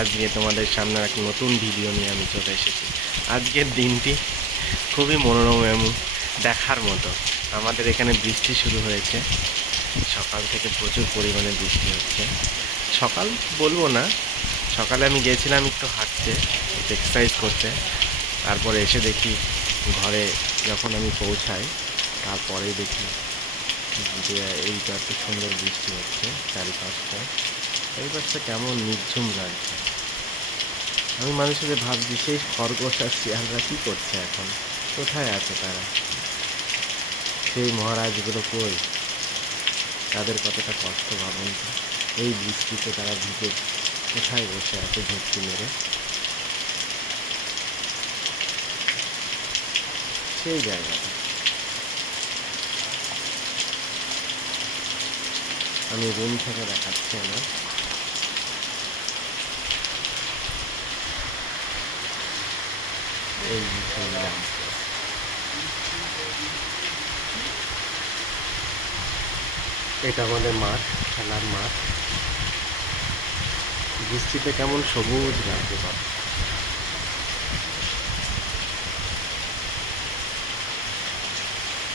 আজকে তোমাদের সামনে এক নতুন ভিডিও নিয়ে আমি চলে এসেছি। আজকের দিনটি খুবই মনোরম এবং দেখার মতো। আমাদের এখানে বৃষ্টি শুরু হয়েছে, সকাল থেকে প্রচুর পরিমাণে বৃষ্টি হচ্ছে। সকাল বলবো না, সকালে আমি গিয়েছিলাম একটু হাঁটতে, একটু এক্সারসাইজ করতে। তারপরে এসে দেখি ঘরে যখন আমি পৌঁছাই, তারপরেই দেখি যে এইটা এত সুন্দর বৃষ্টি হচ্ছে চারিপাশটা। চারিপাশটা কেমন নিঝুম লাগছে। আমি মাঝে সাঝে ভাবছি সেই খরগোশ আর শিয়ালরা কী করছে এখন, কোথায় আছে তারা? সেই মহারাজগুলো কই? তাদের কতটা কষ্ট ভাবুন তো। এই বৃষ্টিতে তারা ভিজে কোথায় বসে আছে ঝুঁকি মেরে? সেই জায়গাটা আমি রুম থেকে দেখাচ্ছি আমার। এই শুনলাম, এটা আমাদের মাঠ, খেলার মাঠ। বৃষ্টিতে কেমন সবুজ লাগছে।